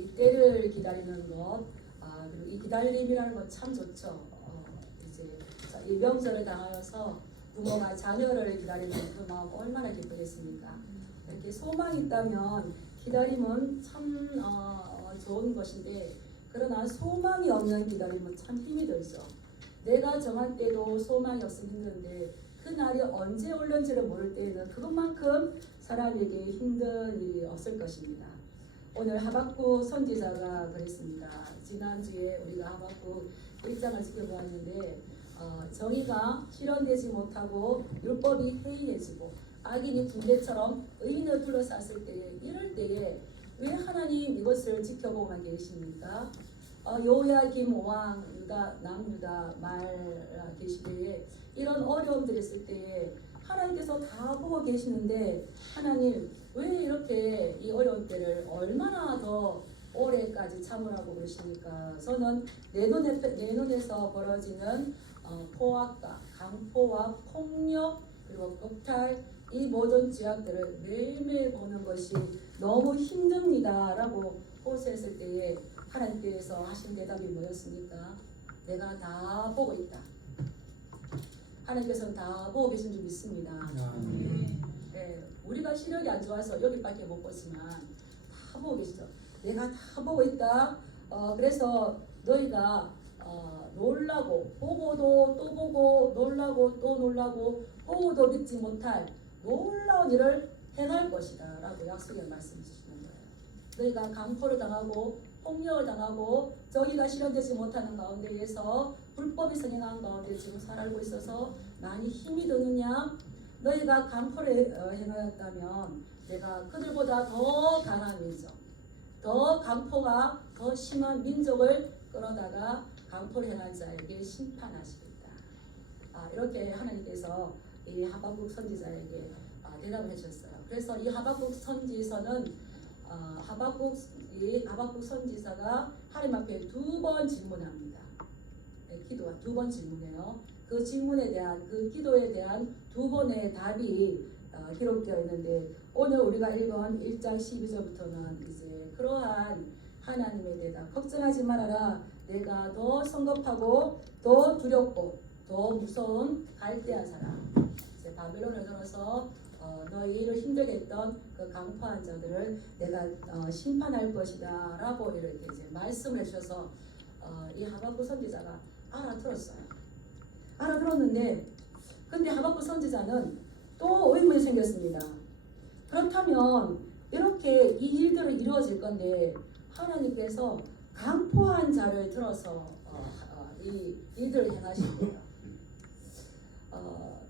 이 때를 기다리는 것, 그리고 이 기다림이라는 건 참 좋죠. 이제 이 명절을 당하여서 부모가 자녀를 기다리는 그 마음 얼마나 기쁘겠습니까? 이렇게 소망이 있다면 기다림은 참 좋은 것인데, 그러나 소망이 없는 기다림은 참 힘이 들죠. 내가 정할 때도 소망이 없으면 힘든데 그 날이 언제 올는지를 모를 때에는 그것만큼 사람에게 힘든 일이 없을 것입니다. 오늘 하박국 선지자가 그랬습니다. 지난주에 우리가 하박국 1장을 지켜보았는데 정의가 실현되지 못하고 율법이 해이해지고 악인이 군대처럼 의인을 둘러쌌을 때에, 이럴 때에 왜 하나님 이것을 지켜보고만 계십니까? 요야김 왕 남유다 말 계시기에 이런 어려움들이 있을 때에 하나님께서 다 보고 계시는데 하나님 왜 이렇게 이 어려운 때를 얼마나 더 오래까지 참으라고 그러십니까? 저는 내 눈에서 벌어지는 포악과 강포와 폭력 그리고 폭탈, 이 모든 죄악들을 매일매일 보는 것이 너무 힘듭니다 라고 호소했을 때에 하나님께서 하신 대답이 뭐였습니까? 내가 다 보고 있다. 하나님께서는 다 보고 계신 줄 믿습니다. 네, 우리가 시력이 안 좋아서 여기밖에 못 보지만 다 보고 계시죠. 내가 다 보고 있다. 그래서 너희가 놀라고 보고도 또 보고 놀라고 또 놀라고 보고도 믿지 못할 놀라운 일을 행할 것이다 라고 약속의 말씀을 주시는 거예요. 너희가 강포를 당하고 폭력을 당하고 정의가 실현되지 못하는 가운데에서 불법이 성행한 가운데 지금 살아가고 있어서 많이 힘이 드느냐? 너희가 강포를 행하였다면 내가 그들보다 더 강한 민족, 더 강포가 더 심한 민족을 끌어다가 강포를 행한 자에게 심판하시겠다. 이렇게 하나님께서 이 하박국 선지자에게 대답을 해주셨어요. 그래서 이 하박국 선지서는 하박국 선지자가 하나님 앞에 2번 질문합니다. 기도가 2번 질문해요. 그 질문에 대한 그 기도에 대한 2번의 답이 기록되어 있는데, 오늘 우리가 읽은 1장 12절부터는 이제 그러한 하나님의 대답, 걱정하지 말아라. 내가 더 성급하고 더 두렵고 더 무서운 갈대아 사람, 이제 바벨론을 들어서 너희를 힘들게 했던 그 강포한 자들을 내가 심판할 것이다 라고 이렇게 이제 말씀을 해주셔서 이 하박국 선지자가 알아들었어요. 알아들었는데 근데 하박국 선지자는 또 의문이 생겼습니다. 그렇다면 이렇게 이 일들을 이루어질 건데 하나님께서 강포한 자를 들어서 이 일들을 행하시고요.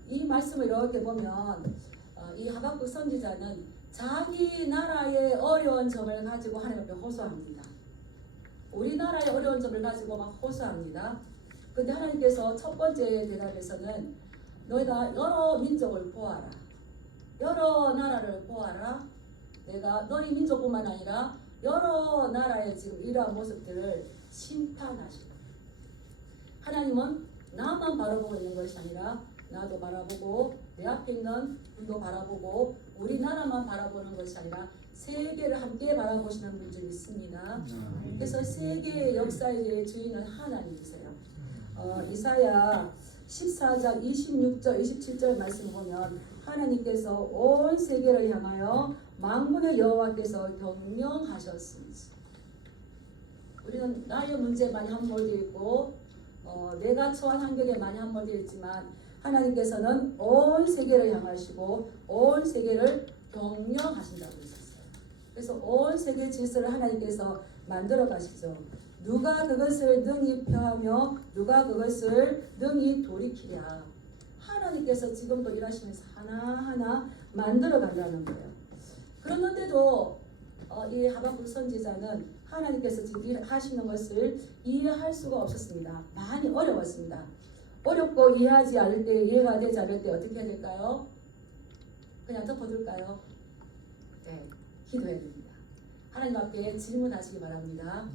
이 말씀을 이렇게 보면 이 하박국 선지자는 자기 나라의 어려운 점을 가지고 하나님 앞에 호소합니다. 우리나라의 어려운 점을 가지고 막 호소합니다. 근데 하나님께서 첫 번째 대답에서는 너희가 여러 민족을 보아라. 여러 나라를 보아라. 내가 너희 민족뿐만 아니라 여러 나라의 지금 이러한 모습들을 심판하시고, 하나님은 나만 바라보고 있는 것이 아니라 나도 바라보고 내 앞에 있는 분도 바라보고 우리나라만 바라보는 것이 아니라 세계를 함께 바라보시는 분 줄 있습니다. 그래서 세계의 역사의 주인은 하나님이세요. 이사야 14장 26절 27절 말씀 보면 하나님께서 온 세계를 향하여 만군의 여호와께서 경영하셨습니다. 우리는 나의 문제 많이 함몰되어 있고 내가 처한 환경에 많이 함몰되어 있지만 하나님께서는 온 세계를 향하시고 온 세계를 경영하신다고 했었어요. 그래서 온 세계 질서를 하나님께서 만들어 가시죠. 누가 그것을 능히 펴하며 누가 그것을 능히 돌이키랴. 하나님께서 지금도 일하시면서 하나하나 만들어 간다는 거예요. 그러는데도 이 하박국 선지자는 하나님께서 지금 일하시는 것을 이해할 수가 없었습니다. 많이 어려웠습니다. 어렵고 이해하지 않을 때, 이해가 되지 않을 때 어떻게 해야 될까요? 그냥 덮어둘까요? 네, 기도해야 됩니다. 하나님 앞에 질문하시기 바랍니다.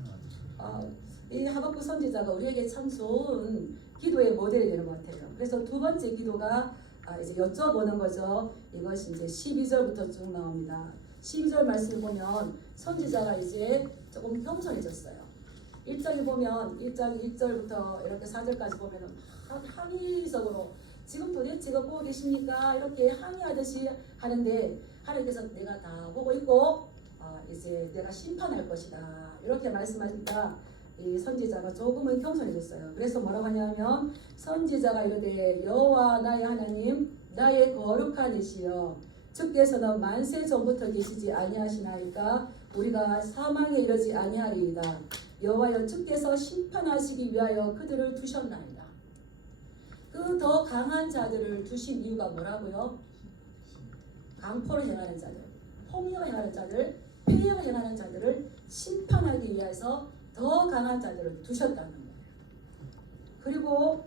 이 하박국 선지자가 우리에게 참 좋은 기도의 모델이 되는 것 같아요. 그래서 두 번째 기도가 이제 여쭤보는 거죠. 이것이 이제 12절부터 쭉 나옵니다. 12절 말씀을 보면 선지자가 이제 조금 겸손해졌어요. 1장에 보면 1장 1절부터 이렇게 4절까지 보면은 항의적으로 지금 도대체가 보고 계십니까? 이렇게 항의하듯이 하는데 하나님께서 내가 다 보고 있고 이제 내가 심판할 것이다 이렇게 말씀하니까 이 선지자가 조금은 겸손해졌어요. 그래서 뭐라고 하냐면 선지자가 이르되 여호와 나의 하나님 나의 거룩한 이시여 주께서는 만세 전부터 계시지 아니하시나이까 우리가 사망에 이르지 아니하리이다. 여호와여 주께서 심판하시기 위하여 그들을 두셨나이다. 그 더 강한 자들을 두신 이유가 뭐라고요? 강포를 행하는 자들, 폭력을 행하는 자들, 폐역을 행하는 자들을 심판하기 위해서 더 강한 자들을 두셨다는 거예요. 그리고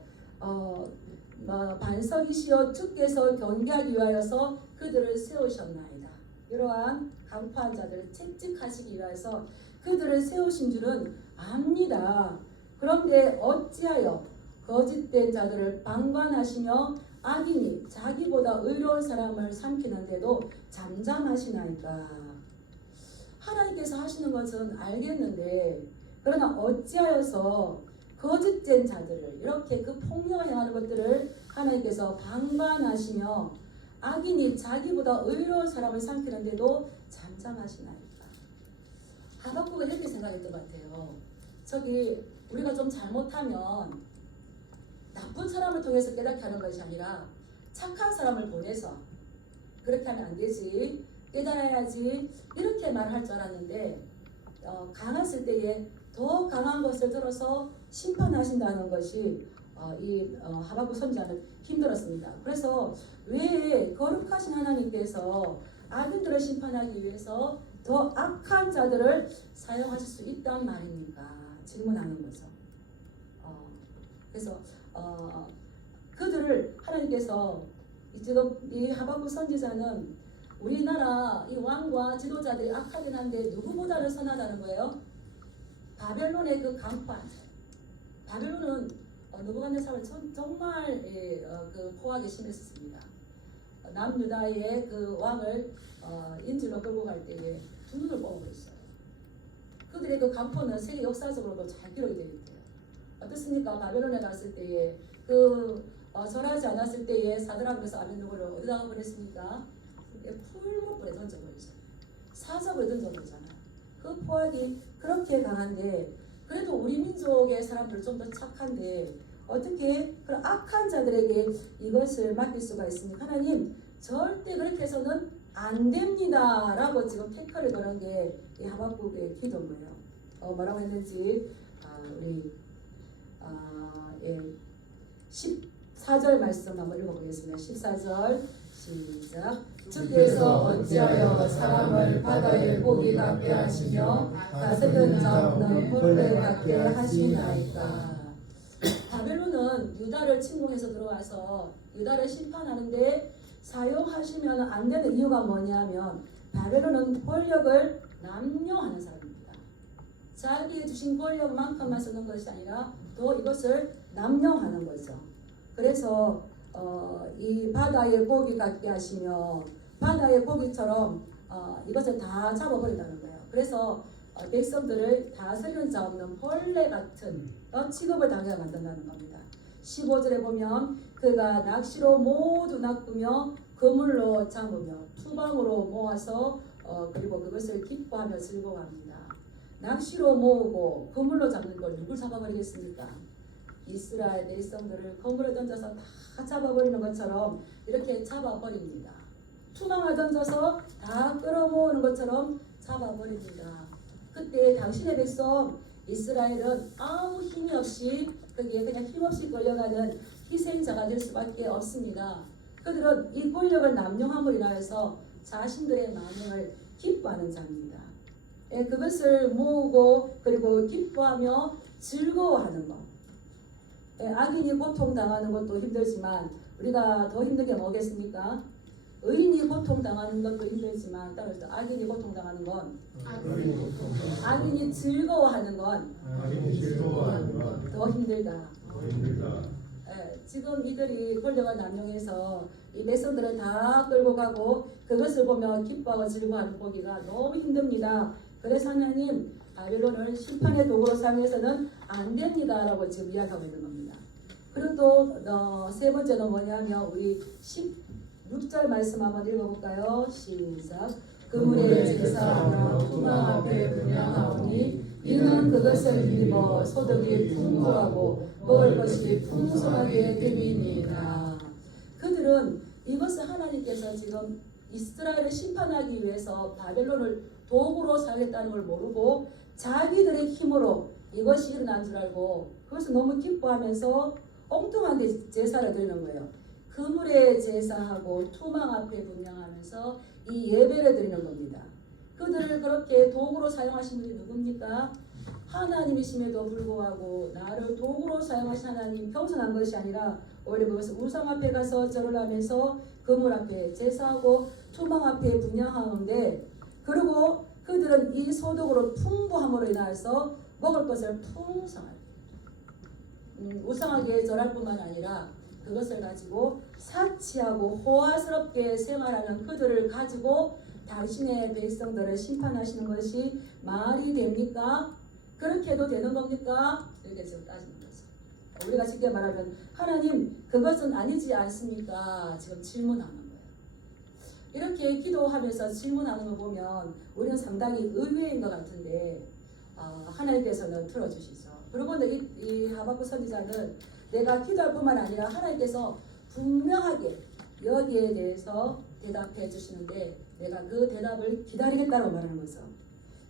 반석이시여 주께서 경계하기 위하여서 그들을 세우셨나이다. 이러한 강포한 자들을 채찍하시기 위해서 그들을 세우신 줄은 압니다. 그런데 어찌하여 거짓된 자들을 방관하시며 악인이 자기보다 의로운 사람을 삼키는데도 잠잠하시나이까. 하나님께서 하시는 것은 알겠는데 그러나 어찌하여서 거짓된 자들을 이렇게 그 폭력을 행하는 것들을 하나님께서 방관하시며 악인이 자기보다 의로운 사람을 삼키는데도 잠잠하시나이까. 하박국은 이렇게 생각했던 것 같아요. 저기 우리가 좀 잘못하면 나쁜 사람을 통해서 깨닫게 하는 것이 아니라 착한 사람을 보내서 그렇게 하면 안 되지, 깨달아야지 이렇게 말할 줄 알았는데 강했을 때에 더 강한 것을 들어서 심판하신다는 것이 이 하박국 선지자는 힘들었습니다. 그래서 왜 거룩하신 하나님께서 악인들을 심판하기 위해서 더 악한 자들을 사용하실 수 있단 말입니까? 질문하는 거죠. 그래서 그들을 하나님께서 지금 이 하박국 선지자는 우리나라 이 왕과 지도자들이 악하긴 한데 누구보다는 선하다는 거예요. 바벨론의 그 강판, 바벨론은 느부갓네살을 정말 그 포악이 심했습니다. 남유다의 그 왕을 인질로 끌고 갈 때에 두 눈을 뽑아버렸어요. 그들의 그 강포는 세계 역사적으로도 잘 기록이 되어 있대요. 어떻습니까? 바벨론에 갔을 때에 절하지 않았을 때에 사드락에서 아벤노고를 어디다가 보냈습니까? 풀목불에 던져버리죠. 사적을 던져버리잖아요. 그 포악이 그렇게 강한데 그래도 우리 민족의 사람들 좀 더 착한데 어떻게 그런 악한 자들에게 이것을 맡길 수가 있습니까? 하나님 절대 그렇게 해서는 안 됩니다 라고 지금 태클을 거는 게 이 하박국의 기도인 거예요. 뭐라고 했는지 우리 14절 말씀 한번 읽어보겠습니다. 14절 시작. 주께서 어찌하여 사람을 바다의 고기 같게 하시며 다스는 자 없는 벌레 같게 하시나이까. 바벨론은 유다를 침공해서 들어와서 유다를 심판하는데 사용하시면 안 되는 이유가 뭐냐면 바벨론은 권력을 남용하는 사람입니다. 자기의 주신 권력만큼만 쓰는 것이 아니라 또 이것을 남용하는 거죠. 그래서 이 바다의 고기 같게 하시며 바다의 고기처럼 이것을 다 잡아버린다는 거예요. 그래서 백성들을 다스리는 자 없는 벌레 같은 취급을 당하게 만든다는 겁니다. 15절에 보면 그가 낚시로 모두 낚으며 그물로 잡으며 투방으로 모아서 그리고 그것을 기뻐하며 즐거워합니다. 낚시로 모으고 그물로 잡는 걸 누굴 잡아버리겠습니까? 이스라엘 백성들을 그물에 던져서 다 잡아버리는 것처럼 이렇게 잡아버립니다. 투망을 던져서 다 끌어모으는 것처럼 잡아버립니다. 그때 당신의 백성 이스라엘은 아무 힘이 없이 거기에 그냥 힘없이 끌려가는 희생자가 될 수밖에 없습니다. 그들은 이 권력을 남용함으로 인하여서 자신들의 만행을 기뻐하는 자입니다. 그것을 모으고 그리고 기뻐하며 즐거워하는 것. 악인이 고통당하는 것도 힘들지만 우리가 더 힘든 게 뭐겠습니까? 의인이 고통당하는 것도 힘들지만 따로 악인이 고통당하는 건 악인이 즐거워하는 건 더 힘들다. 지금 이들이 권력을 남용해서 이 백성들을 다 끌고 가고 그것을 보며 기뻐하고 즐거워하는 보기가 너무 힘듭니다. 그래서 하나님 바벨론을 심판의 도구로 사용해서는 안 됩니다라고 지금 이야기하고 있는 겁니다. 그리고 또 세 번째는 뭐냐면 우리 16절 말씀 한번 읽어볼까요? 시작. 그물에 제사하며 투망 앞에 분향하오니 이는 그것을 힘입어 소득이 풍부하고 먹을 것이 풍성하게 됨이니라. 그들은 이것을 하나님께서 지금 이스라엘을 심판하기 위해서 바벨론을 도구로 사용했다는 걸 모르고 자기들의 힘으로 이것이 일어난 줄 알고 그것을 너무 기뻐하면서 엉뚱한 제사를 드리는 거예요. 그물에 제사하고 투망 앞에 분향하면서 이 예배를 드리는 겁니다. 그들을 그렇게 도구로 사용하신 분이 누굽니까? 하나님이심에도 불구하고 나를 도구로 사용하신 하나님 겸손한 것이 아니라 오히려 그것을 우상 앞에 가서 절을 하면서 그물 앞에 제사하고 투망 앞에 분향하는데 그리고 그들은 이 소득으로 풍부함으로 인하여서 먹을 것을 풍성하게 우상하게 절할 뿐만 아니라 그것을 가지고 사치하고 호화스럽게 생활하는 그들을 가지고 당신의 백성들을 심판하시는 것이 말이 됩니까? 그렇게 해도 되는 겁니까? 이렇게 지금 따지는 거죠. 우리가 쉽게 말하면 하나님 그것은 아니지 않습니까? 지금 질문하는 거예요. 이렇게 기도하면서 질문하는 거 보면 우리는 상당히 의외인 것 같은데 하나님께서는 들어주시죠. 그리고 이 하박국 선지자는 내가 기도할 뿐만 아니라 하나님께서 분명하게 여기에 대해서 대답해 주시는데 내가 그 대답을 기다리겠다고 말하는 거죠.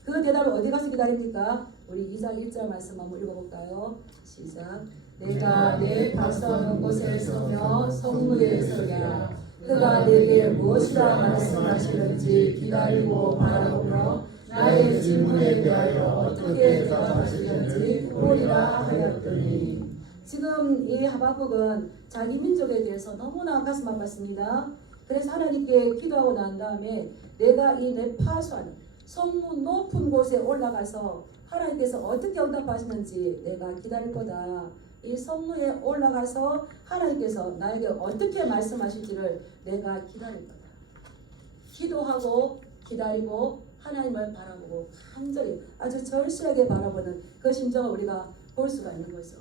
그 대답을 어디 가서 기다립니까? 우리 2장 1절 말씀 한번 읽어볼까요? 시작. 내가 내 박수하는 곳에 서며 성문에 서랴. 그가 내게 무엇이라 말씀하시는지 기다리고 바라보며 나의 질문에 대하여 어떻게 대답하시는지 보리라 하였더니 지금 이 하박국은 자기 민족에 대해서 너무나 가슴 아팠습니다. 그래서 하나님께 기도하고 난 다음에 내가 이 내 파수하는 성문 높은 곳에 올라가서 하나님께서 어떻게 응답하시는지 내가 기다릴 거다. 이 성문에 올라가서 하나님께서 나에게 어떻게 말씀하실지를 내가 기다릴 거다. 기도하고 기다리고 하나님을 바라보고 간절히 아주 절실하게 바라보는 그 심정을 우리가 볼 수가 있는 거죠.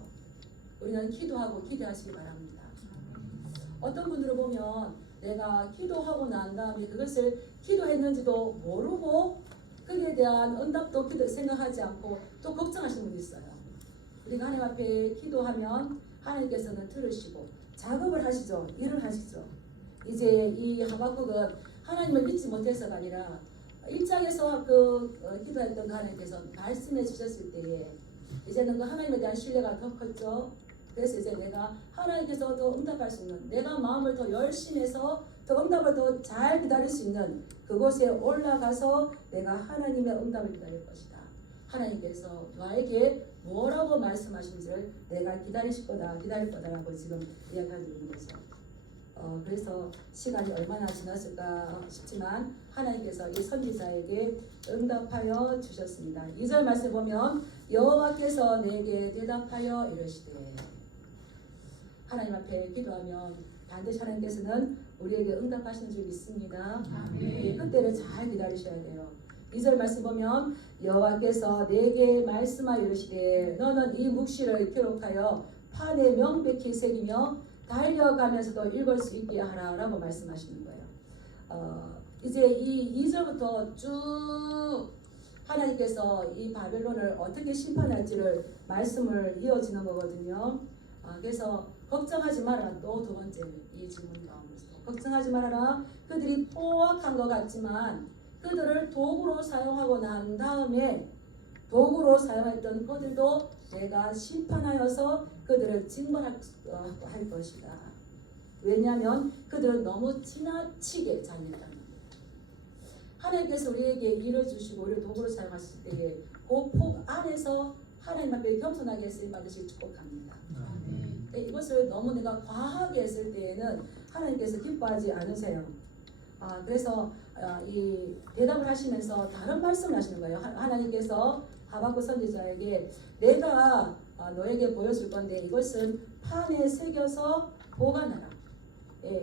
우리는 기도하고 기대하시기 바랍니다. 어떤 분들을 보면 내가 기도하고 난 다음에 그것을 기도했는지도 모르고 그에 대한 응답도 생각하지 않고 또 걱정하시는 분이 있어요. 우리가 하나님 앞에 기도하면 하나님께서는 들으시고 작업을 하시죠. 일을 하시죠. 이제 이 하박국은 하나님을 믿지 못해서가 아니라 1장에서 기도했던 하나님께서 말씀해 주셨을 때에 이제는 그 하나님에 대한 신뢰가 더 컸죠. 그래서 이제 내가 하나님께서 더 응답할 수 있는 내가 마음을 더 열심히 해서 더 응답을 더 잘 기다릴 수 있는 그곳에 올라가서 내가 하나님의 응답을 기다릴 것이다. 하나님께서 나에게 뭐라고 말씀하신지를 내가 기다릴 거다라고 지금 이야기하고 있는 거죠. 그래서 시간이 얼마나 지났을까 싶지만 하나님께서 이 선지자에게 응답하여 주셨습니다. 2절 말씀 보면 여호와께서 내게 대답하여 이르시되 하나님 앞에 기도하면 반드시 하나님께서는 우리에게 응답하시는 줄 믿습니다. 그때를 잘 기다리셔야 돼요. 2절 말씀 보면 여호와께서 내게 말씀하여 이르시되 너는 이 묵시를 기록하여 판에 명백히 새기며 달려가면서도 읽을 수 있게 하라라고 말씀하시는 거예요. 이제 이 2절부터 쭉 하나님께서 이 바벨론을 어떻게 심판할지를 말씀을 이어지는 거거든요. 그래서 걱정하지 마라. 또 두 번째 이 질문 가운데서 걱정하지 말아라. 그들이 포악한 것 같지만 그들을 도구로 사용하고 난 다음에 도구로 사용했던 그들도 내가 심판하여서 그들을 징벌할 것이다. 왜냐하면 그들은 너무 지나치게 잘못했다는 거예요. 하나님께서 우리에게 일을 주시고 우리를 도구로 사용하실 때에 그 폭 안에서 하나님 앞에 겸손하게 했으니 반드시 축복합니다. 이것을 너무 내가 과하게 했을 때에는 하나님께서 기뻐하지 않으세요. 그래서 이 대답을 하시면서 다른 말씀을 하시는 거예요. 하나님께서 하박국 선지자에게 내가 너에게 보여줄 건데 이것은 판에 새겨서 보관하라.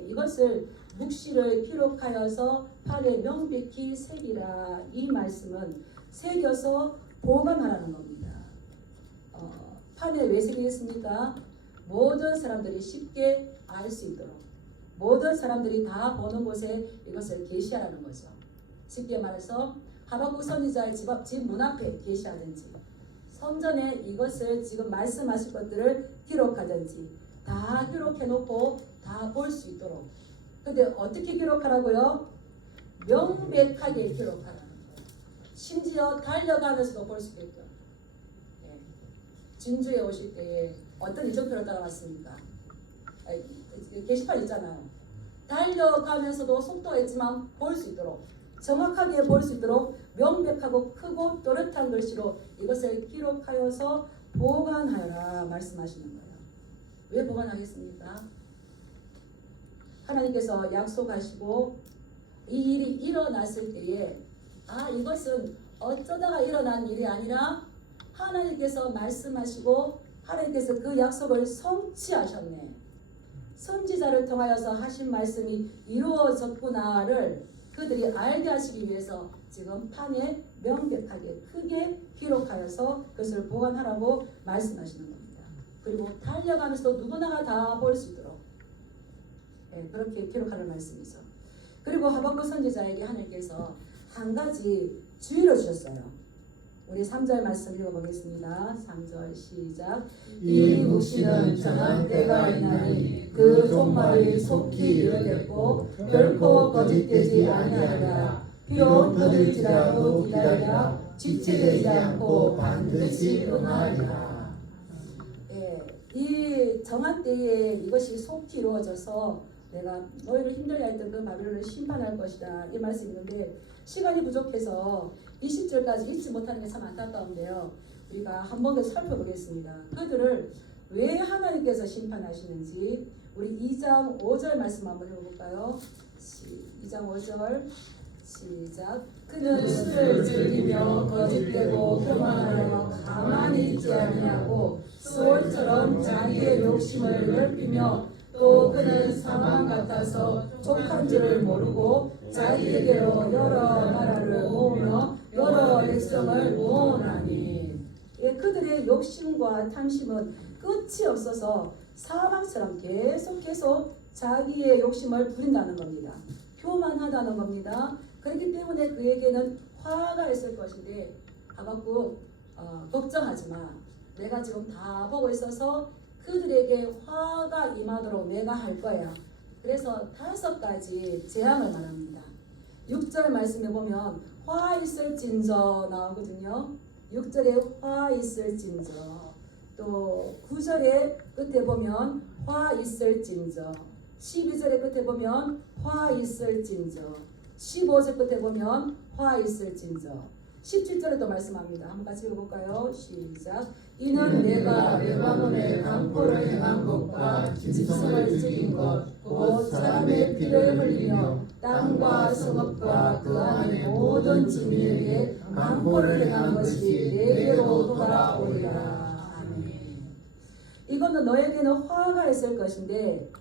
이것을 묵시를 기록하여서 판에 명백히 새기라. 이 말씀은 새겨서 보관하라는 겁니다. 판에 왜 새기겠습니까? 모든 사람들이 쉽게 알 수 있도록, 모든 사람들이 다 보는 곳에 이것을 게시하라는 거죠. 쉽게 말해서 하박국 선지자의 집 문 앞에 게시하든지, 성전에 이것을 지금 말씀하실 것들을 기록하든지 다 기록해놓고 다 볼 수 있도록. 근데 어떻게 기록하라고요? 명백하게 기록하라는 거예요. 심지어 달려가면서도 볼 수 있게끔. 진주에 오실 때에 어떤 이정표를 따라왔습니까? 게시판 있잖아요. 달려가면서도 속도가 있지만 볼 수 있도록, 정확하게 볼 수 있도록 명백하고 크고 또렷한 글씨로 이것을 기록하여서 보관하여라 말씀하시는 거예요. 왜 보관하겠습니까? 하나님께서 약속하시고 이 일이 일어났을 때에 이것은 어쩌다가 일어난 일이 아니라 하나님께서 말씀하시고 하나님께서 그 약속을 성취하셨네. 선지자를 통하여서 하신 말씀이 이루어졌구나를 그들이 알게 하시기 위해서 지금 판에 명백하게 크게 기록하여서 그것을 보관하라고 말씀하시는 겁니다. 그리고 달려가면서도 누구나 다 볼 수 있도록 그렇게 기록하는 말씀이죠. 그리고 하박국 선지자에게 하나님께서 한 가지 주의를 주셨어요. 우리 3절 말씀 읽어보겠습니다. 3절 시작. 이 묵시는 정한 때가 있나니 그 종말이 속히 이르겠고 결코 거짓되지 아니하리라. 비록 더딜지라도 기다리라. 지체되지 않고 반드시 응하리라. 이 정한 때에 이것이 속히 이루어져서 내가 너희를 힘들게 했던 그 바벨론을 심판할 것이다. 이 말씀이 있는데 시간이 부족해서 20절까지 읽지 못하는 게 참 안타까운데요. 우리가 한 번 더 살펴보겠습니다. 그들을 왜 하나님께서 심판하시는지 우리 2장 5절 말씀 한번 해볼까요? 2장 5절 시작. 그는 술을 즐기며 거짓되고 교만하여 가만히 있지 아니하고 소울처럼 자기의 욕심을 넓히며 또 그는 사망 같아서 족한 줄을 모르고 자기에게로 여러 나라를 모으며 여러 백성을 모으나니. 그들의 욕심과 탐심은 끝이 없어서 사망처럼 계속 자기의 욕심을 부린다는 겁니다. 교만하다는 겁니다. 그렇기 때문에 그에게는 화가 있을 것인데 하박국 걱정하지 마. 내가 지금 다 보고 있어서 그들에게 화가 임하도록 내가 할 거야. 그래서 5가지 재앙을 말합니다. 6절 말씀에 보면 화 있을진저 나오거든요. 6절에 화 있을진저, 또 9절에 끝에 보면 화 있을진저, 12절의 끝에 보면 화 있을진저, 15절 끝에 보면 화 있을진저, 17절에도 말씀합니다. 한번 같이 읽어볼까요? 시작. 이는 내가 레바논에 강포를 행한 것과 짐승을 죽인 것, 곧 사람의 피를 흘리며 땅과 성읍과 그 안의 모든 주민에게 강포를 행한 것이 내게로 돌아오리라. 아멘. 이거는 너에게는 화가 있을 것인데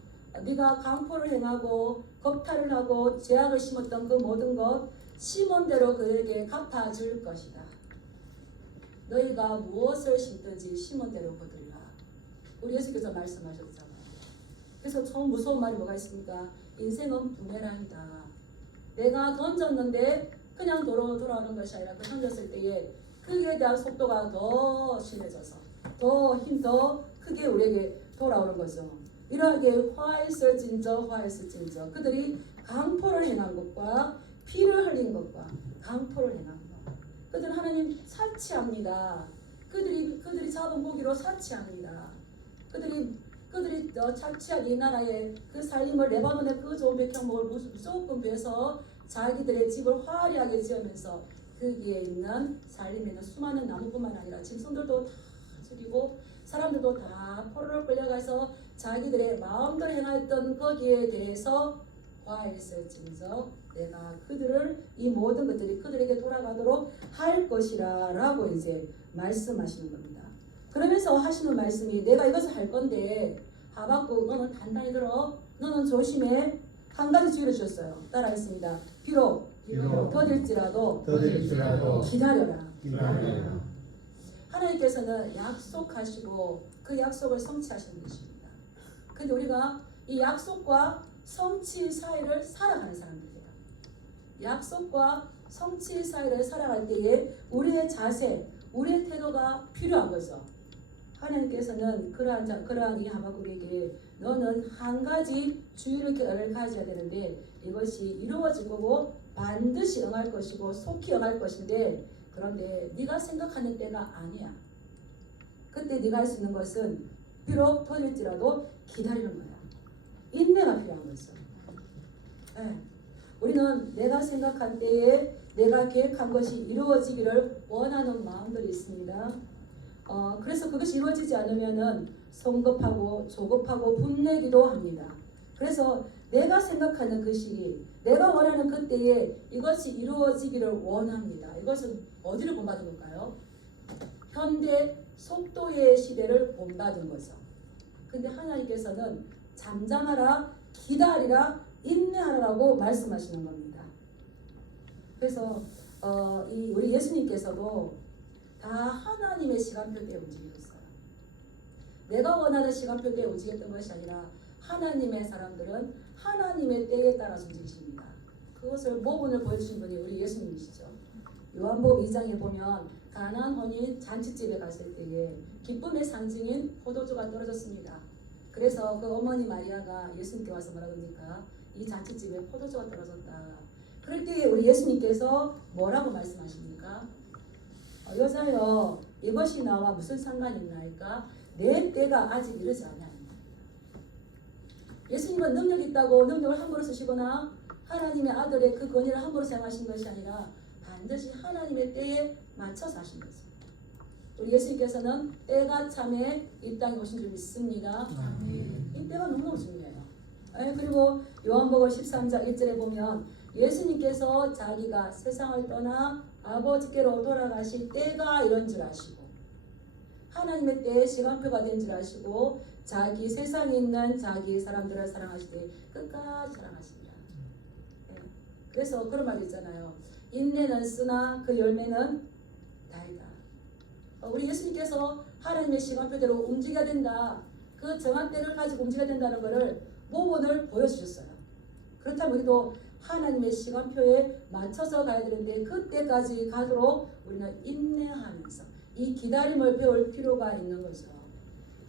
네가 강포를 행하고 겁탈을 하고 죄악을 심었던 그 모든 것 심은 대로 그에게 갚아줄 것이다. 너희가 무엇을 심든지 심은 대로 거두리라. 우리 예수께서 말씀하셨잖아요. 그래서 좀 무서운 말이 뭐가 있습니까? 인생은 부메랑이다. 내가 던졌는데 그냥 돌아오는 것이 아니라 그 던졌을 때에 그에 대한 속도가 더 심해져서 더 크게 우리에게 돌아오는 거죠. 이러하게 화했을진저 그들이 강포를 행한 것과 피를 흘린 것과 강포를 행한 것. 그들은 하나님 사치합니다. 그들이 잡은 고기로 사치합니다. 그들이 자치한 이 나라의 그 살림을 레바논의 그 좋은 백향목을 무조건 베서 자기들의 집을 화려하게 지으면서 거기에 있는 살림에 있는 수많은 나무뿐만 아니라 짐승들도 다 죽이고 사람들도 다 포로로 끌려가서 자기들의 마음대로 행하였던 거기에 대해서 화했을진저 내가 그들을 이 모든 것들이 그들에게 돌아가도록 할 것이라 라고 이제 말씀하시는 겁니다. 그러면서 하시는 말씀이 내가 이것을 할 건데 하박국 너는 단단히 들어 너는 조심해 한 가지 주의를 주셨어요. 따라하겠습니다. 비록 더딜지라도 기다려라. 하나님께서는 약속하시고 그 약속을 성취하시는 분이십니다. 근데 우리가 이 약속과 성취 사이를 살아가는 사람들이에요. 약속과 성취 사이를 살아갈 때에 우리의 자세, 우리의 태도가 필요한 거죠. 하나님께서는 그러한 이 하박국에게 너는 한 가지 주의를 가져야 되는데 이것이 이루어질 거고 반드시 응할 것이고 속히 응할 것인데 그런데 네가 생각하는 때가 아니야. 그때 네가 할 수 있는 것은 비록 더딜지라도 기다리는 거야. 인내가 필요한 거죠. 네. 우리는 내가 생각한 때에 내가 계획한 것이 이루어지기를 원하는 마음들이 있습니다. 그래서 그것이 이루어지지 않으면은 성급하고 조급하고 분내기도 합니다. 그래서 내가 생각하는 그 시기, 내가 원하는 그때에 이것이 이루어지기를 원합니다. 이것은 어디를 본받은 걸까요? 현대 속도의 시대를 본받은 거죠. 근데 하나님께서는 잠잠하라, 기다리라, 인내하라고 말씀하시는 겁니다. 그래서 우리 예수님께서도 다 하나님의 시간표대에 움직이셨어요. 내가 원하는 시간표대에 움직였던 것이 아니라 하나님의 사람들은 하나님의 때에 따라 움직이십니다. 그것을 모본을 보여주신 분이 우리 예수님이시죠. 요한복음 2장에 보면 가나안 혼인 잔치집에 갔을 때에 기쁨의 상징인 포도주가 떨어졌습니다. 그래서 그 어머니 마리아가 예수님께 와서 뭐라 그럽니까? 이 잔치집에 포도주가 떨어졌다. 그럴 때 우리 예수님께서 뭐라고 말씀하십니까? 여자여 이것이 나와 무슨 상관이 있나이까? 내 때가 아직 이르지 않아. 예수님은 능력 있다고 능력을 함부로 쓰시거나 하나님의 아들의 그 권위를 함부로 사용하신 것이 아니라 반드시 하나님의 때에 맞춰서 하신 거죠. 우리 예수님께서는 때가 참에 이 땅에 오신 줄 믿습니다. 이 때가 너무 중요해요. 그리고 요한복음 13장 1절에 보면 예수님께서 자기가 세상을 떠나 아버지께로 돌아가실 때가 이런 줄 아시고 하나님의 때에 시간표가 된 줄 아시고 자기 세상에 있는 자기 사람들을 사랑하실 때 끝까지 사랑하십니다. 그래서 그런 말이 있잖아요. 인내는 쓰나 그 열매는 달다. 우리 예수님께서 하나님의 시간표대로 움직여야 된다. 그 정한 때를 가지고 움직여야 된다는 것을 모본을 보여주셨어요. 그렇다면 우리도 하나님의 시간표에 맞춰서 가야 되는데 그때까지 가도록 우리는 인내하면서 이 기다림을 배울 필요가 있는 거죠.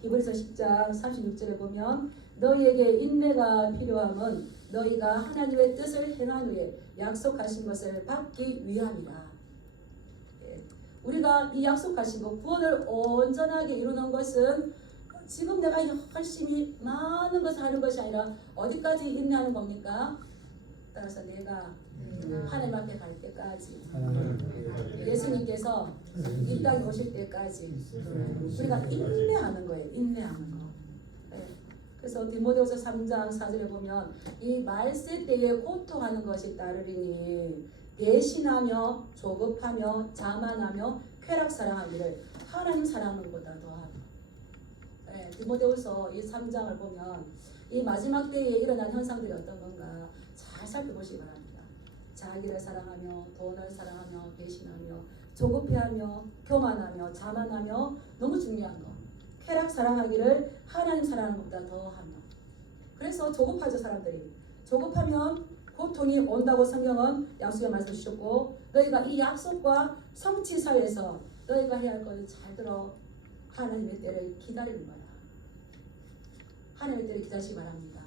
히브리서 10장 36절에 보면 너희에게 인내가 필요함은 너희가 하나님의 뜻을 행한 후에 약속하신 것을 받기 위함이라. 우리가 이 약속하신 것 구원을 온전하게 이루는 것은 지금 내가 열심히 많은 것을 하는 것이 아니라 어디까지 인내하는 겁니까? 따라서 내가 하나님 앞에 갈 때까지 예수님께서 이 땅에 오실 때까지 우리가 인내하는 거예요. 인내하는 거. 그래서 디모데후서 3장 4절에 보면 이 말세 때에 고통하는 것이 따르리니 대신하며 조급하며 자만하며 쾌락 사랑하기를 하나님 사랑하는 것보다 더하다. 디모데후서 이 3장을 보면 이 마지막 때에 일어난 현상들이 어떤 건가 잘 살펴보시기 바랍니다. 자기를 사랑하며 돈을 사랑하며 배신하며 조급해하며 교만하며 자만하며 너무 중요한 거 쾌락 사랑하기를 하나님 사랑하는 것보다 더하며 그래서 조급하죠. 사람들이 조급하면 고통이 온다고 성경은 약속의 말씀 주셨고 너희가 이 약속과 성취 사이에서 너희가 해야 할 것을 잘 들어 하나님의 때를 기다리는 거야. 하나님의 때를 기다리시기 바랍니다.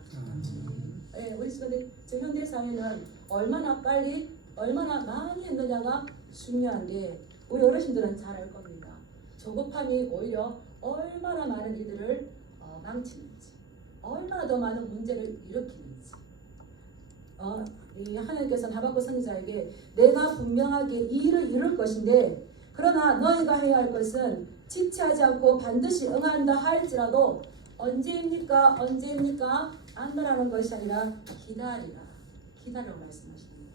우리 지금 현대 사회는 얼마나 빨리 얼마나 많이 했느냐가 중요한데 우리 어르신들은 잘 알 겁니다. 조급함이 오히려 얼마나 많은 일들을 망치는지 얼마나 더 많은 문제를 일으키는지 하나님께서는 하박국 선지자에게 내가 분명하게 이 일을 이룰 것인데 그러나 너희가 해야 할 것은 지체하지 않고 반드시 응한다 할지라도 언제입니까? 언제입니까? 안다라는 것이 아니라 기다리라. 기다리라고 말씀하십니다.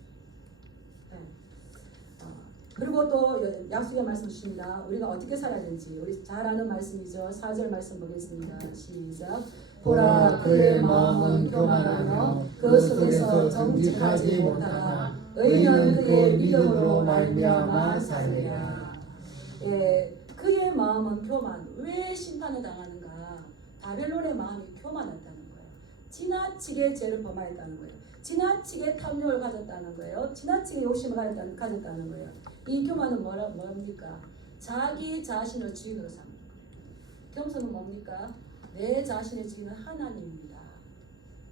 그리고 또 약속의 말씀 주십니다. 우리가 어떻게 살아야 되는지 우리 잘 아는 말씀이죠. 4절 말씀 보겠습니다. 시작. 보라 그의 마음은 교만하며 그 속에서 정직하지 못하나 의인은 그의 믿음으로 말미암아 살리라. 예, 그의 마음은 교만. 왜 심판을 당하는가? 바벨론의 마음이 교만했다는 거예요. 지나치게 죄를 범하였다는 거예요. 지나치게 탐욕을 가졌다는 거예요. 지나치게 욕심을 가졌다는 거예요. 이 교만은 뭡니까? 자기 자신을 주인으로 삼는 거예요. 겸손은 뭡니까? 내 자신의 주인은 하나님입니다.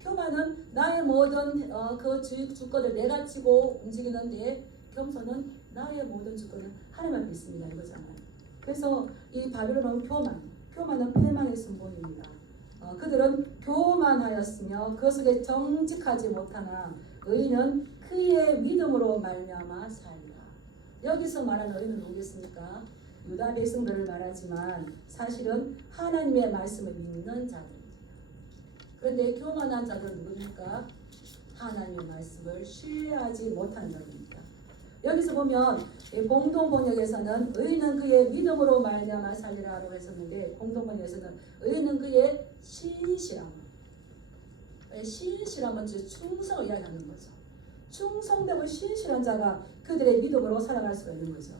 교만은 나의 모든 그 주권을 내가 쥐고 움직이는데 겸손은 나의 모든 주권을 하나님 앞에 있습니다. 이거잖아요. 그래서 이 바벨론은 교만은 패망의 순본입니다. 그들은 교만하였으며 그 속에 정직하지 못하나 의인은 그의 믿음으로 말미암아 살리라. 여기서 말하는 의인은 누구겠습니까? 유다 백성들을 말하지만 사실은 하나님의 말씀을 믿는 자들입니다. 그런데 교만한 자들은 누굽니까? 하나님의 말씀을 신뢰하지 못하는 자들입니다. 여기서 보면 공동 번역에서는 의인은 그의 믿음으로 말미암아 살리라라고 했었는데 공동 번역에서는 의인은 그의 신실함, 신실함은 충성을 이야기하는 거죠. 충성되고 신실한 자가 그들의 믿음으로 살아갈 수가 있는 거죠.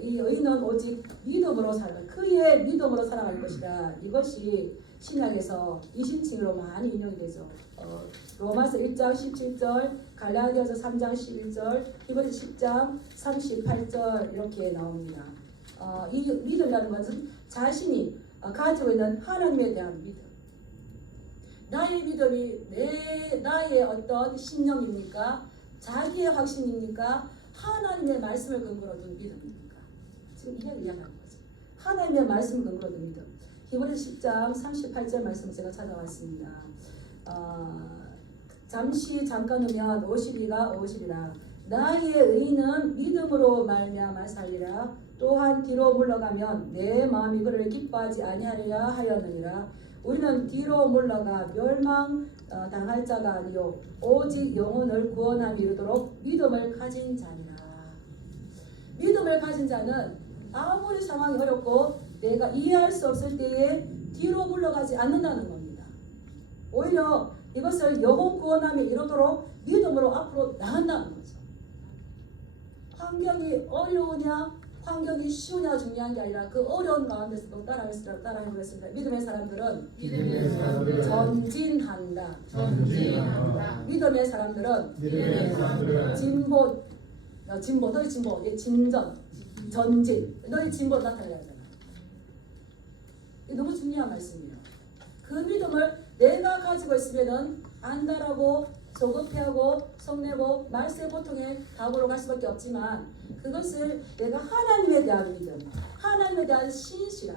이 의인은 오직 믿음으로 살아갈, 그의 믿음으로 살아갈 것이다. 이것이 신약에서 이신칭으로 많이 인용이 되죠. 로마서 1장 17절, 갈라디아서 3장 11절, 히브리서 10장 38절 이렇게 나옵니다. 이 믿음이라는 것은 자신이 가지고 있는 하나님에 대한 믿음. 나의 믿음이 나의 어떤 신념입니까? 자기의 확신입니까? 하나님의 말씀을 근거로 둔 믿음입니까? 지금 이야기하는 거죠. 하나님의 말씀을 근거로 둔 믿음. 히브리서 10장 38절 말씀 제가 찾아왔습니다. 잠깐 후면 오시리라. 나의 의인은 믿음으로 말미암아 살리라. 또한 뒤로 물러가면 내 마음이 그를 기뻐하지 아니하리라 하였느니라. 우리는 뒤로 물러가 멸망 당할 자가 아니요 오직 영혼을 구원함이 이르도록 믿음을 가진 자니라. 믿음을 가진 자는 아무리 상황이 어렵고 내가 이해할 수 없을 때에 뒤로 물러가지 않는다는 겁니다. 오히려 이것을 영혼 구원함에 이르도록 믿음으로 앞으로 나간다는 거죠. 환경이 어려우냐 환경이 쉬우냐 중요한 게 아니라 그 어려운 가운데서도 따라해보겠습니다. 믿음의 사람들은 전진한다. 믿음의 사람들은 진보 너희 진보 전진 너희 진보 나타내야 되잖아. 너무 중요한 말씀이에요. 그 믿음을 내가 가지고 있으면은 안달하고 조급해하고 성내고 말세 보통의 답으로 갈 수밖에 없지만 그것을 내가 하나님에 대한 믿음, 하나님에 대한 신실함,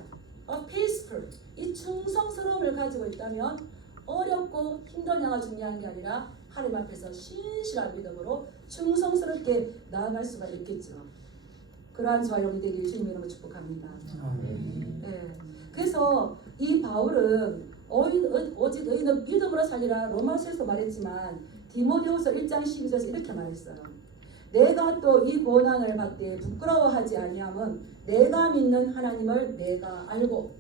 peaceful, 이 충성스러움을 가지고 있다면 어렵고 힘드냐가 중요한 게 아니라 하나님 앞에서 신실한 믿음으로 충성스럽게 나아갈 수가 있겠죠. 그러한 저와 여러분이 되기를 주님의 이름으로 축복합니다. 네. 그래서 이 바울은 오직 의인은 믿음으로 살리라 로마서에서 말했지만 디모데후서 1장 12절에서 이렇게 말했어요. 내가 또 이 고난을 받되 부끄러워하지 아니함은 내가 믿는 하나님을 내가 알고.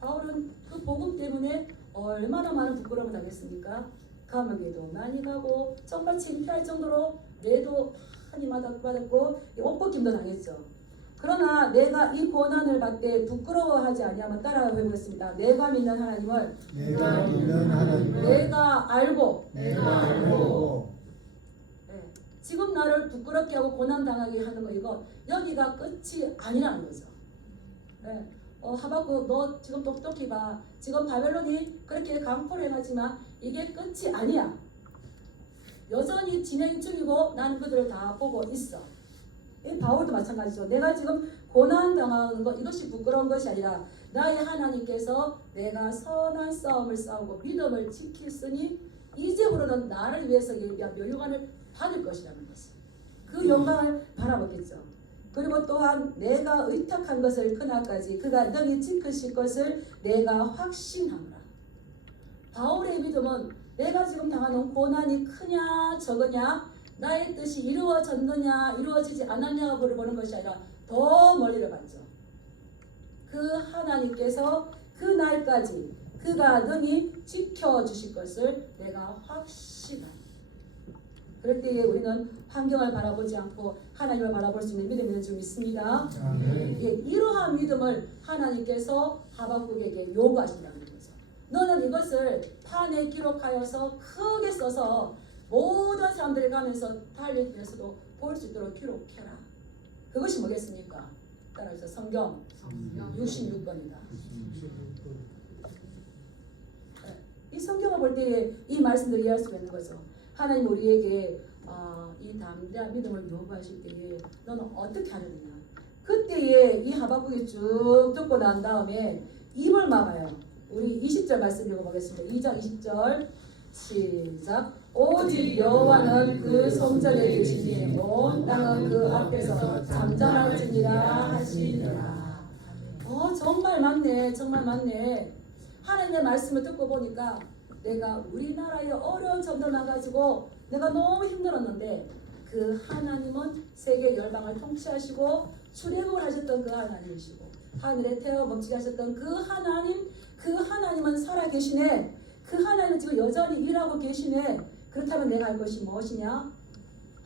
바울은 그 복음 때문에 얼마나 많은 부끄러움을 당했습니까? 감옥에도 많이 가고 정말 창피할 정도로 뇌도 많이 맞았고 옷벗김도 당했죠. 그러나 내가 이 고난을 받되 부끄러워하지 아니하면 따라가 보겠습니다. 내가 믿는 하나님을 내가 알고 네. 지금 나를 부끄럽게 하고 고난 당하게 하는 거 이거 여기가 끝이 아니라는 거죠. 네. 하박국 너 지금 똑똑히 봐. 지금 바벨론이 그렇게 강포를 행하지만 이게 끝이 아니야. 여전히 진행 중이고 나는 그들을 다 보고 있어. 이 바울도 마찬가지죠. 내가 지금 고난 당하는 것 이것이 부끄러운 것이 아니라 나의 하나님께서 내가 선한 싸움을 싸우고 믿음을 지켰으니 이제부터는 나를 위해서 멸류관을 받을 것이라는 것을 그 영광을 바라보겠죠. 그리고 또한 내가 의탁한 것을 그날까지 그가 능히 지키실 것을 내가 확신하노라. 바울의 믿음은 내가 지금 당하는 고난이 크냐 적으냐 나의 뜻이 이루어졌느냐 이루어지지 않았냐가 물어보는 것이 아니라 더 멀리를 봤죠. 그 하나님께서 그 날까지 그가 능히 지켜주실 것을 내가 확신합니다. 그럴 때에 우리는 환경을 바라보지 않고 하나님을 바라볼 수 있는 믿음이 좀 있습니다. 예, 이러한 믿음을 하나님께서 하박국에게 요구하신다는 거죠. 너는 이것을 판에 기록하여서 크게 써서 모든 사람들이 가면서 달리면서도 볼 수 있도록 기록해라. 그것이 뭐겠습니까? 따라서 성경 66권이다. 이 성경을 볼 때에 이 말씀들을 이해할 수가 있는 거죠. 하나님 우리에게 이 담대한 믿음을 요구하실 때에 너는 어떻게 하느냐. 그때에 이 하박국이 쭉 듣고 난 다음에 입을 막아요. 우리 20절 말씀 읽어보겠습니다. 2장 20절 시작. 오직 여호와는 그 성전에 계시니 온 땅은 그 앞에서 잠잠할지니라 하시니라. 정말 맞네. 정말 맞네. 하나님의 말씀을 듣고 보니까 내가 우리나라의 어려운 점들만 가지고 내가 너무 힘들었는데 그 하나님은 세계 열방을 통치하시고 출애굽을 하셨던 그 하나님이시고 하늘에 태워 먹지게 하셨던 그 하나님은 살아계시네. 그 하나님은 지금 여전히 일하고 계시네. 그렇다면 내가 할 것이 무엇이냐?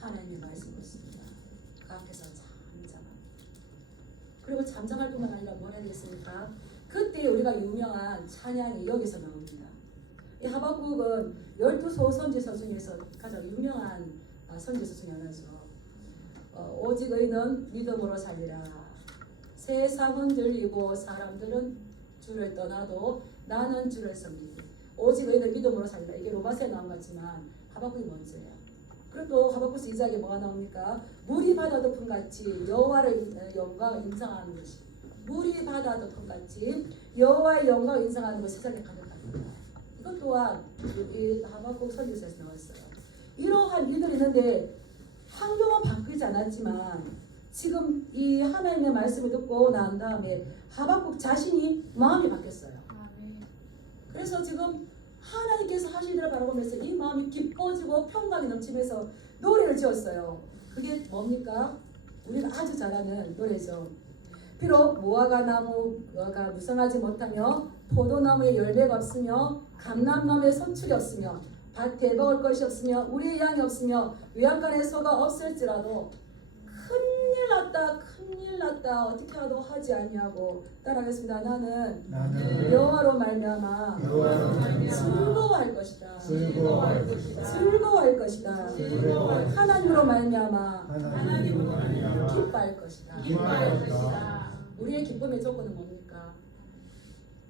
하나님의 말씀을 씁니다. 그 앞에서 잠잠합니다. 그리고 잠잠할 뿐만 아니라 뭘 해야 되겠습니까? 그때 우리가 유명한 찬양이 여기서 나옵니다. 이 하박국은 12소 선지서 중에서 가장 유명한 선지서 중에 하나죠. 오직 의는 믿음으로 살리라. 세상은 들리고 사람들은 주를 떠나도 나는 주를 섬기리. 오직 의는 믿음으로 살리라. 이게 로마서에 나온 것 같지만 하박국이 먼저예요. 그리고 또 하박국서 2장에 뭐가 나옵니까? 물이 바다 덮음같이 여호와의 영광을 인상하는 것이. 물이 바다 덮음같이 여호와의 영광을 인상하는 것이 세상에 가득합니다. 이것 또한 이 하박국 선지서에서 나왔어요. 이러한 일들이 있는데 환경은 바뀌지 않았지만 지금 이 하나님의 말씀을 듣고 난 다음에 하박국 자신이 마음이 바뀌었어요. 그래서 지금 하나님께서 하실 일을 바라보면서 이 마음이 기뻐지고 평강이 넘치면서 노래를 지었어요. 그게 뭡니까? 우리가 아주 잘 아는 노래죠. 비록 무화과 나무가 무성하지 못하며 포도나무에 열매가 없으며 감람나무에 소출이 없으며 밭에 먹을 것이 없으며 우리의 양이 없으며 외양간에 소가 없을지라도 큰일 났다 어떻게 하도 하지 아니하고 따라하겠습니다. 나는 여호와로 말미암아 즐거워할 것이다. 즐거워할 것이다. 하나님으로 말미암아 기뻐할 것이다. 우리의 기쁨의 조건은 뭡니까?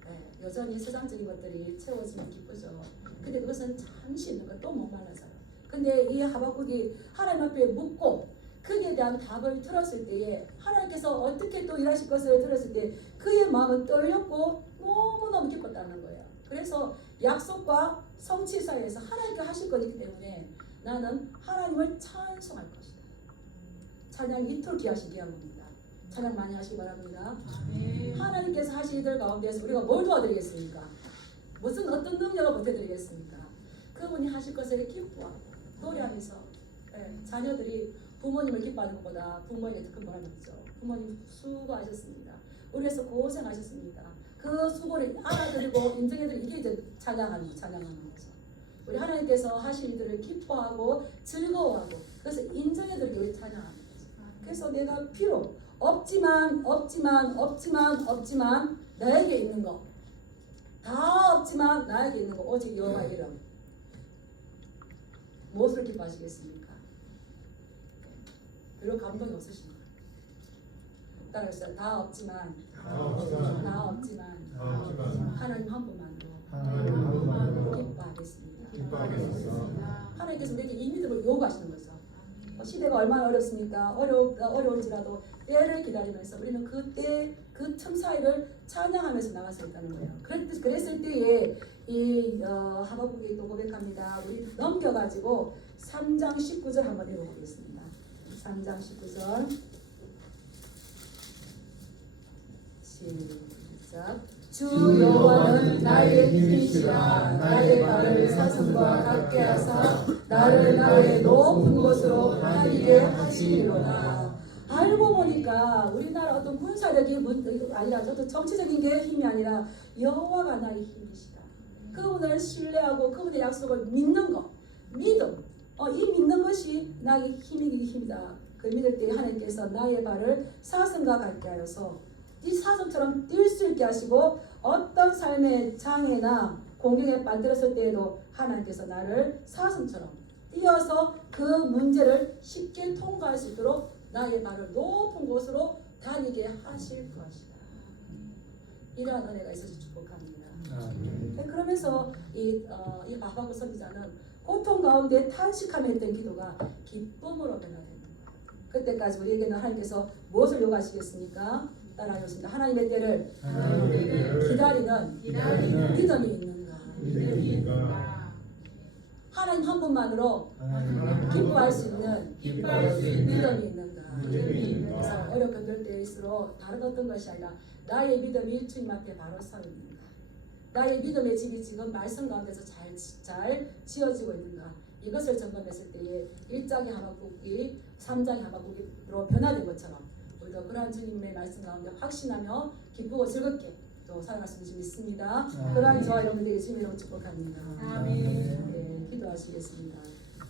네, 여전히 세상적인 것들이 채워지면 기쁘죠. 근데 그것은 잠시 있는 것 또 목말라져요. 근데 이 하박국이 하나님 앞에 묻고 그에 대한 답을 들었을 때에 하나님께서 어떻게 또 일하실 것을 들었을 때 그의 마음은 떨렸고 너무너무 기뻤다는 거예요. 그래서 약속과 성취 사이에서 하나님께 하실 것이기 때문에 나는 하나님을 찬송할 것이다. 찬양 이틀 귀하시게 한 겁니다. 찬양 많이 하시기 바랍니다. 하나님께서 하실 일들 가운데서 우리가 뭘 도와드리겠습니까? 무슨 어떤 능력을 보태드리겠습니까? 그분이 하실 것을 기뻐하고 노래하면서 자녀들이 부모님을 기뻐하는 것보다 부모에게 더 큰 보람이 없죠. 부모님 수고하셨습니다. 우리 위해서 고생하셨습니다. 그 수고를 알아들이고 인정해드리고 이게 이제 찬양하는 거죠. 우리 하나님께서 하실 일들을 기뻐하고 즐거워하고 그래서 인정해드리고 우리 찬양하는 거죠. 그래서 내가 필요 없지만 나에게 있는 거 다 없지만 나에게 있는 거 오직 여호와의 이름 무엇을 기뻐하시겠습니까? 별로 감동이 없으십니까? 따라서 다 없지만 하나님 한 분만으로 기뻐하겠습니다. 하나님께서 우리에게 이 믿음을 요구하시는 거죠. 시대가 얼마나 어렵습니까? 어려울지라도 때를 기다리면서 우리는 그때 그 틈 사이를 찬양하면서 나가서 있다는 거예요. 그랬을 때에 이 하박국이 또 고백합니다. 우리 넘겨가지고 3장 19절 한번 읽어보겠습니다. 3장 19절 시작. 주 여호와는 나의 힘이시라. 나의 발을 사슴과 같게 하사 나를 나의 높은 곳으로 다니게 하시리로다. 알고 보니까 우리나라 어떤 군사력이 아니라 저도 정치적인 게 힘이 아니라 여호와가 나의 힘이시다. 그분을 신뢰하고 그분의 약속을 믿는 것, 믿음. 이 믿는 것이 나의 힘이다. 그 믿을 때 하나님께서 나의 발을 사슴과 같게 하여서 이 사슴처럼 뛸 수 있게 하시고 어떤 삶의 장애나 공경에 빠뜨렸을 때에도 하나님께서 나를 사슴처럼 뛰어서 그 문제를 쉽게 통과할 수 있도록 나의 발을 높은 곳으로 다니게 하실 것이다. 이러한 은혜가 있어서 축복합니다. 그러면서 이 하박국 선지자는 고통 가운데 탄식하며 했던 기도가 기쁨으로 변화됩니다. 그때까지 우리에게는 하나님께서 무엇을 요구하시겠습니까? 따라하겠습니다. 하나님의 때를 기다리는 믿음이 있는가? 하나님 한 분만으로 기뻐할 수 있는 믿음이 있는가? 그래서 어렵게 될 때일수록 다른 어떤 것이 아니라 나의 믿음이 주님 앞에 바로 서 있는가? 나의 믿음의 집이 지금 말씀 가운데서 잘 지어지고 있는가? 이것을 점검했을 때에 1장의 하박국이 3장의 하박국으로 변화된 것처럼 우리도 그러한 주님의 말씀 가운데 확신하며 기쁘고 즐겁게 또 살아갈 수 있는 믿습니다. 그러한 저와 여러분들에게 주님의 이름으로 축복합니다. 아멘. 네, 기도하시겠습니다.